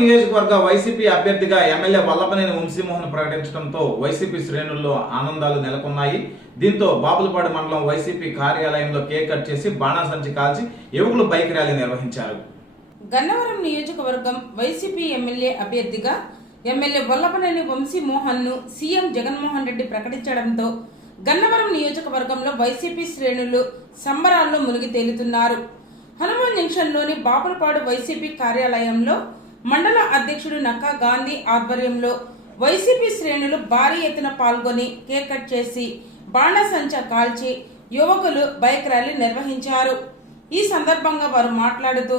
నియోజకవర్గ వైసీపీ అభ్యర్థిగా ఎమ్మెల్యే వల్లభనేని వంశీమోహన్ ప్రకటించడంతో వైసీపీ శ్రేణుల్లో ఆనందాలు నెలకొన్నాయి. దీంతో బాపులపాడు మండలం వైసీపీ కార్యాలయంలో కేక్ కట్ చేసి బాణాసంచి కాల్చి యువకులు బైక్ ర్యాలీ నిర్వహించారు. గన్నవరం నియోజకవర్గం వైసీపీ ఎమ్మెల్యే అభ్యర్థిగా ఎమ్మెల్యే వల్లభనేని వంశీమోహన్ ను సీఎం జగన్మోహన్ రెడ్డి ప్రకటించడంతో గన్నవరం నియోజకవర్గంలో వైసీపీ శ్రేణులు సంబరాల్లో మునిగి తేలుతున్నారు. హనుమాన్ జంక్షన్లోని బాపులపాడు వైసీపీ కార్యాలయంలో మండల అధ్యక్షుడు నక్కా గాంధీ ఆధ్వర్యంలో వైసీపీ శ్రేణులు భారీ ఎత్తున పాల్గొని కేక్ కట్ చేసి బాణసంచా కాల్చి యువకులు బైక్ ర్యాలీ నిర్వహించారు. ఈ సందర్భంగా వారు మాట్లాడుతూ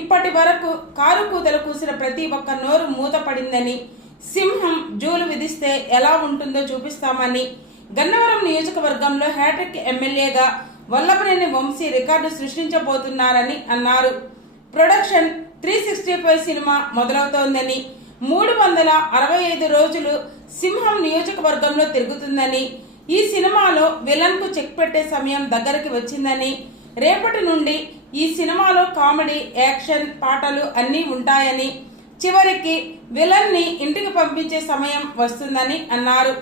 ఇప్పటి వరకు కారు కూతలు కూసిన ప్రతి ఒక్క నోరు మూతపడిందని, సింహం జూలు విధిస్తే ఎలా ఉంటుందో చూపిస్తామని, గన్నవరం నియోజకవర్గంలో హ్యాట్రిక్ ఎమ్మెల్యేగా వల్లభనేని వంశీ రికార్డు సృష్టించబోతున్నారని అన్నారు. ప్రొడక్షన్ 365 సినిమా మొదలవుతోందని, 365 రోజులు సింహం నియోజకవర్గంలో తిరుగుతుందని, ఈ సినిమాలో విలన్ కు చెక్ పెట్టే సమయం దగ్గరికి వచ్చిందని, రేపటి నుండి ఈ సినిమాలో కామెడీ, యాక్షన్, పాటలు అన్నీ ఉంటాయని, చివరికి విలన్ ని ఇంటికి పంపించే సమయం వస్తుందని అన్నారు.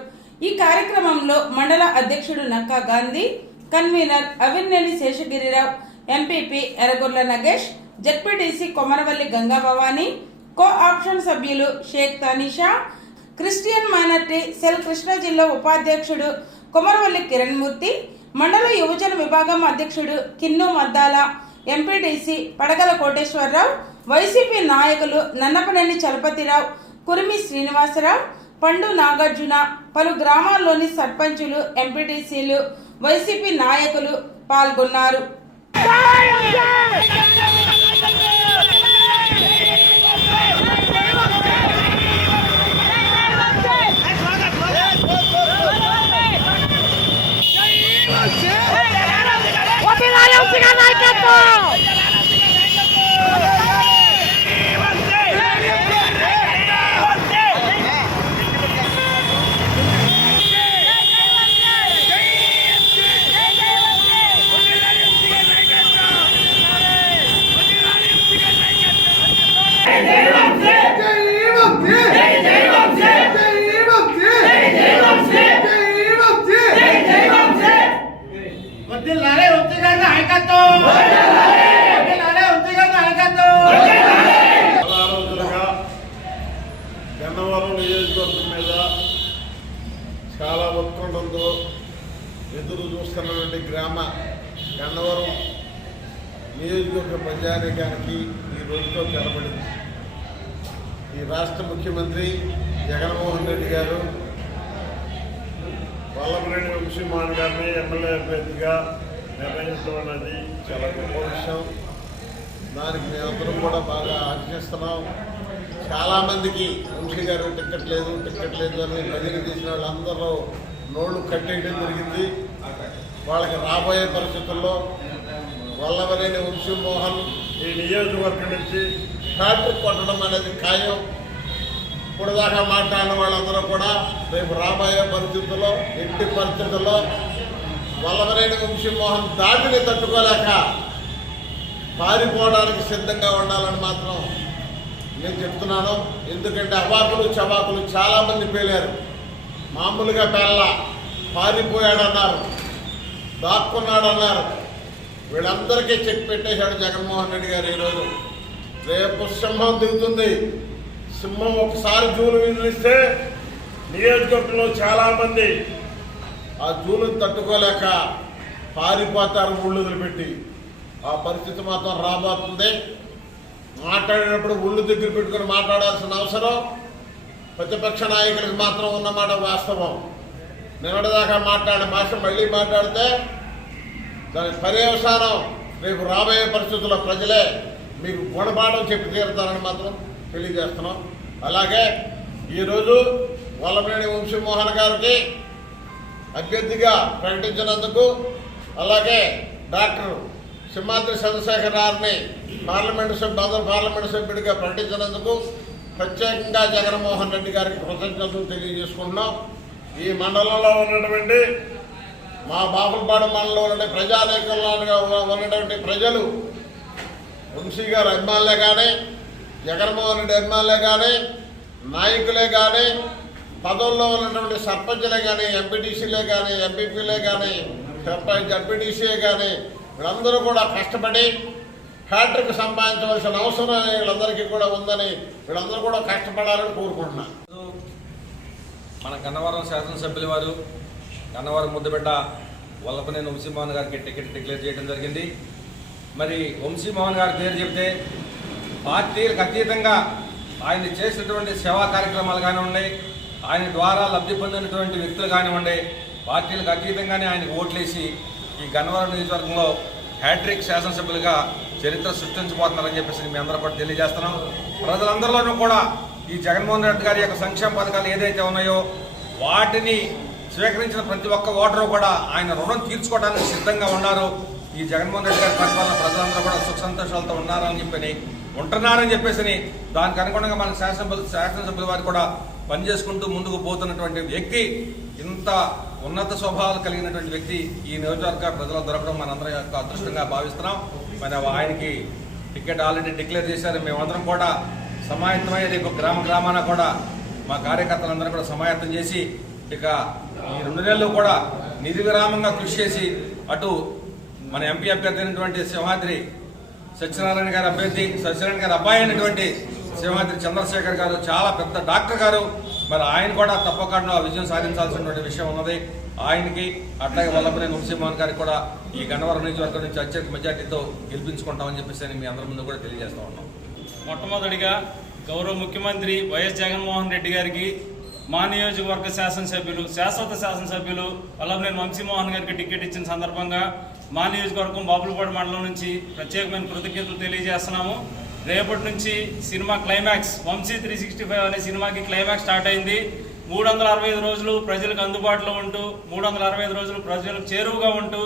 ఈ కార్యక్రమంలో మండల అధ్యక్షుడు Nakka Gandhi, convener Avineni Seshagiri Rao, MPP Erragorla Nagesh, ZPTC Komaravalli Gangabhavani, co option సభ్యులు Shaik Tanisha, Christian minority cell Krishna జిల్లా ఉపాధ్యక్షుడు కొమరవల్లి కిరణ్ మూర్తి, మండల యువజన విభాగం అధ్యక్షుడు కిన్ను మద్దాల, ఎంపీటీసీ పడగల కోటేశ్వరరావు, వైసీపీ నాయకులు నన్నపనేని చలపతిరావు, కురిమి శ్రీనివాసరావు, పండు నాగార్జున, పలు గ్రామాల్లోని సర్పంచులు, ఎంపీటీసీలు, వైసీపీ నాయకులు పాల్గొన్నారు. గన్నవరం నియోజకవర్గం మీద చాలా ఉత్కంఠంతో ఎదురు చూస్తున్నటువంటి గ్రామ గన్నవరం నియోజకవర్గ ప్రజానీకానికి ఈ రోజుతో తెలబడింది. ఈ రాష్ట్ర ముఖ్యమంత్రి జగన్మోహన్ రెడ్డి గారు వల్లభనేని వంశీమోహన్ గారిని ఎమ్మెల్యే అభ్యర్థిగా నిర్ణయించడం అనేది చాలా గొప్ప విషయం. దానికి మేమందరం కూడా బాగా ఆశిస్తున్నాం. చాలామందికి వంశీ గారు టికెట్ లేదు అని బదిలీ చేసిన వాళ్ళందరూ నోళ్లు కట్టేయడం జరిగింది. వాళ్ళకి రాబోయే పరిస్థితుల్లో వల్లభనేని వంశీమోహన్ ఈ నియోజకవర్గం నుంచి హ్యాట్రిక్ కొట్టడం అనేది ఖాయం. ఇప్పుడు దాకా మాట్లాడిన వాళ్ళందరూ కూడా రేపు రాబోయే పరిస్థితుల్లో ఎట్టి పరిస్థితుల్లో వల్లభనేని వంశీమోహన్ దాటిని తట్టుకోలేక పారిపోవడానికి సిద్ధంగా ఉండాలని మాత్రం నేను చెప్తున్నాను. ఎందుకంటే అవాకులు చవాకులు చాలామంది పేలారు. మామూలుగా పేర్ల పారిపోయాడన్నారు, దాక్కున్నాడన్నారు. వీళ్ళందరికీ చెక్ పెట్టేశాడు జగన్మోహన్ రెడ్డి గారు. ఈరోజు రేపు సింహం దిగుతుంది. సింహం ఒకసారి జూలు విదిలిస్తే నియోజకవర్గంలో చాలామంది ఆ జూలుని తట్టుకోలేక పారిపోతారు ఊళ్ళు వదిలిపెట్టి. ఆ పరిస్థితి మాత్రం రాబోతుంది. మాట్లాడేటప్పుడు ఒళ్ళు దగ్గర పెట్టుకుని మాట్లాడాల్సిన అవసరం ప్రతిపక్ష నాయకులకు మాత్రం ఉన్నమాట వాస్తవం. నిన్నటిదాకా మాట్లాడే భాష మళ్ళీ మాట్లాడితే దాని పర్యవసానం రేపు రాబోయే పరిస్థితుల్లో ప్రజలే మీకు గుణపాఠం చెప్పి తీరుతారని మాత్రం తెలియజేస్తున్నాం. అలాగే ఈరోజు వల్లభనేని వంశీమోహన్ గారికి అభ్యర్థిగా ప్రకటించినందుకు, అలాగే డాక్టర్ సింహాద్రి చంద్రశేఖర్ గారిని పార్లమెంటు సభ్యుడిగా ప్రకటించినందుకు ప్రత్యేకంగా జగన్మోహన్ రెడ్డి గారికి కృతజ్ఞతలు తెలియజేసుకుంటున్నాం. ఈ మండలంలో ఉన్నటువంటి మా బాపులపాడు మండలంలో ఉన్న ప్రజానీకంగా ఉన్నటువంటి ప్రజలు వంశీ గారు అభిమానులే కానీ జగన్మోహన్ రెడ్డి ఎమ్మెల్యే కానీ నాయకులే కానీ పదవుల్లో ఉన్నటువంటి సర్పంచ్లే కానీ ఎంపీటీసీలే కానీ ఎంపీపీలే కానీ జడ్పీటీసీలే కానీ వీళ్ళందరూ కూడా కష్టపడి హ్యాట్రిక్ సంపాదించవలసిన అవసరం వీళ్ళందరికీ కూడా ఉందని వీళ్ళందరూ కూడా కష్టపడాలని కోరుకుంటున్నాను. మన గన్నవరం శాసనసభ్యుల వారు గన్నవరం ముద్దుబిడ్డ వల్లభనేని వంశీమోహన్ గారికి టికెట్ డిక్లేర్ చేయడం జరిగింది. మరి వంశీమోహన్ గారి పేరు చెబితే పార్టీలకు అతీతంగా ఆయన చేసినటువంటి సేవా కార్యక్రమాలు కానివ్వండి, ఆయన ద్వారా లబ్ధి పొందినటువంటి వ్యక్తులు కానివ్వండి, పార్టీలకు అతీతంగానే ఆయనకు ఓట్లేసి ఈ గన్నవరం నియోజకవర్గంలో హ్యాట్రిక్ శాసనసభ్యులుగా చరిత్ర సృష్టించబోతున్నారని చెప్పేసి మీ అందరూ కూడా తెలియజేస్తున్నాం. ప్రజలందరిలోనూ కూడా ఈ జగన్మోహన్ రెడ్డి గారి యొక్క సంక్షేమ పథకాలు ఏదైతే ఉన్నాయో వాటిని స్వీకరించిన ప్రతి ఒక్క ఓటరు కూడా ఆయన రుణం తీర్చుకోవడానికి సిద్ధంగా ఉన్నారు. ఈ జగన్మోహన్ రెడ్డి గారి పరిపాలన ప్రజలందరూ కూడా సుఖ సంతోషాలతో ఉంటున్నారని చెప్పేసి దానికి అనుగుణంగా మన శాసనసభ్యుల వారు కూడా పనిచేసుకుంటూ ముందుకు పోతున్నటువంటి వ్యక్తి, ఇంత ఉన్నత స్వభావాలు కలిగినటువంటి వ్యక్తి ఈ నియోజకవర్గ ప్రజలు దొరకడం మనందరం యొక్క అదృష్టంగా భావిస్తున్నాం. మరి ఆయనకి టికెట్ ఆల్రెడీ డిక్లేర్ చేశారు. మేమందరం కూడా సమాయత్తమై రేపు గ్రామాన కూడా మా కార్యకర్తలందరూ కూడా సమాయత్తం చేసి ఇక ఈ 2 నెలలు కూడా నిర్విరామంగా కృషి చేసి అటు మన ఎంపీ అభ్యర్థి అయినటువంటి సింహాద్రి సత్యనారాయణ గారి అబ్బాయి అయినటువంటి సింహాద్రి చంద్రశేఖర్ గారు చాలా పెద్ద డాక్టర్ గారు, మరి ఆయన కూడా తప్పకుండా విజయం సాధించాల్సినటువంటి విషయం ఉన్నది. ఆయనకి అట్లాగే వల్లభనేని వంశీమోహన్ గారికి కూడా ఈ గన్నవరం నియోజకవర్గం నుంచి అత్యధిక మెజార్టీతో గెలిపించుకుంటామని చెప్పేసి మీ అందరి ముందు కూడా తెలియజేస్తా ఉన్నాం. మొట్టమొదటిగా గౌరవ ముఖ్యమంత్రి వైఎస్ జగన్మోహన్ రెడ్డి గారికి మా నియోజకవర్గ శాశ్వత శాసనసభ్యులు వల్లభనేని వంశీమోహన్ గారికి టికెట్ ఇచ్చిన సందర్భంగా మా నియోజకవర్గం బాపులపాడు మండలం నుంచి ప్రత్యేకమైన కృతజ్ఞతలు తెలియజేస్తున్నాము. రేపటి నుంచి సినిమా క్లైమాక్స్ వంశీ 365 అనే సినిమాకి క్లైమాక్స్ స్టార్ట్ అయింది. 365 రోజులు ప్రజలకు అందుబాటులో ఉంటూ 365 రోజులు ప్రజలకు చేరువుగా ఉంటూ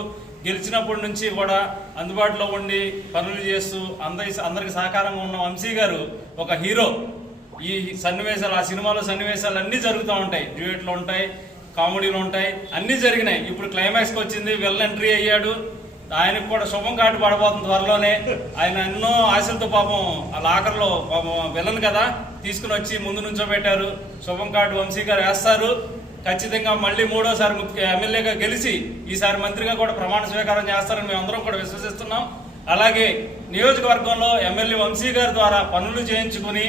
గెలిచినప్పటి నుంచి కూడా అందుబాటులో ఉండి పనులు చేస్తూ అందరికి సహకారంగా ఉన్న వంశీ గారు ఒక హీరో. ఈ సన్నివేశాలు ఆ సినిమాలో సన్నివేశాలు అన్నీ జరుగుతూ ఉంటాయి, డ్యూయెట్లు ఉంటాయి, కామెడీలు ఉంటాయి, అన్నీ జరిగినాయి. ఇప్పుడు క్లైమాక్స్కి వచ్చింది, వెల్ ఎంట్రీ అయ్యాడు. ఆయనకు కూడా శుభం కార్డు పడబోతుంది త్వరలోనే. ఆయన ఎన్నో ఆశలతో పాపం ఆ లాకర్లో పాపం విలన్ కదా తీసుకుని వచ్చి ముందు నుంచోబెట్టారు. శుభం కార్డు వంశీ గారు వేస్తారు. ఖచ్చితంగా మళ్ళీ 3వసారి ఎమ్మెల్యేగా గెలిచి ఈసారి మంత్రిగా కూడా ప్రమాణ స్వీకారం చేస్తారని మేము అందరం కూడా విశ్వసిస్తున్నాం. అలాగే నియోజకవర్గంలో ఎమ్మెల్యే వంశీ గారి ద్వారా పనులు చేయించుకుని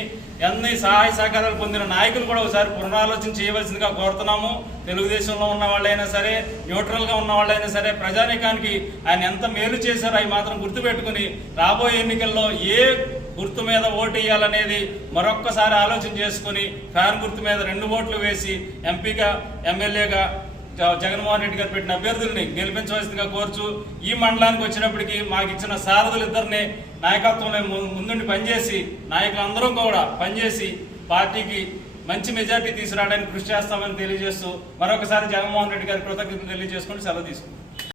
అన్ని సహాయ సహకారాలు పొందిన నాయకులు కూడా ఒకసారి పునరాలోచన చేయవలసిందిగా కోరుతున్నాము. తెలుగుదేశంలో ఉన్న వాళ్ళైనా సరే, న్యూట్రల్గా ఉన్న వాళ్ళైనా సరే, ప్రజానీకానికి ఆయన ఎంత మేలు చేశారో అవి మాత్రం గుర్తుపెట్టుకుని రాబోయే ఎన్నికల్లో ఏ గుర్తు మీద ఓటు వేయాలనేది మరొక్కసారి ఆలోచన చేసుకుని ఫ్యాన్ గుర్తు మీద 2 ఓట్లు వేసి ఎంపీగా ఎమ్మెల్యేగా జగన్మోహన్ రెడ్డి గారు పెట్టిన అభ్యర్థుల్ని గెలిపించవలసిందిగా కోరుచు, ఈ మండలానికి వచ్చినప్పటికీ మాకు ఇచ్చిన సారథులు ఇద్దరిని నాయకత్వంలో ముందుండి పనిచేసి నాయకులందరం కూడా పనిచేసి పార్టీకి మంచి మెజార్టీ తీసుకురావడానికి కృషి చేస్తామని తెలియజేస్తూ మరొకసారి జగన్మోహన్ రెడ్డి గారి కృతజ్ఞతలు తెలియజేసుకుంటూ సెలవు తీసుకుంటాం.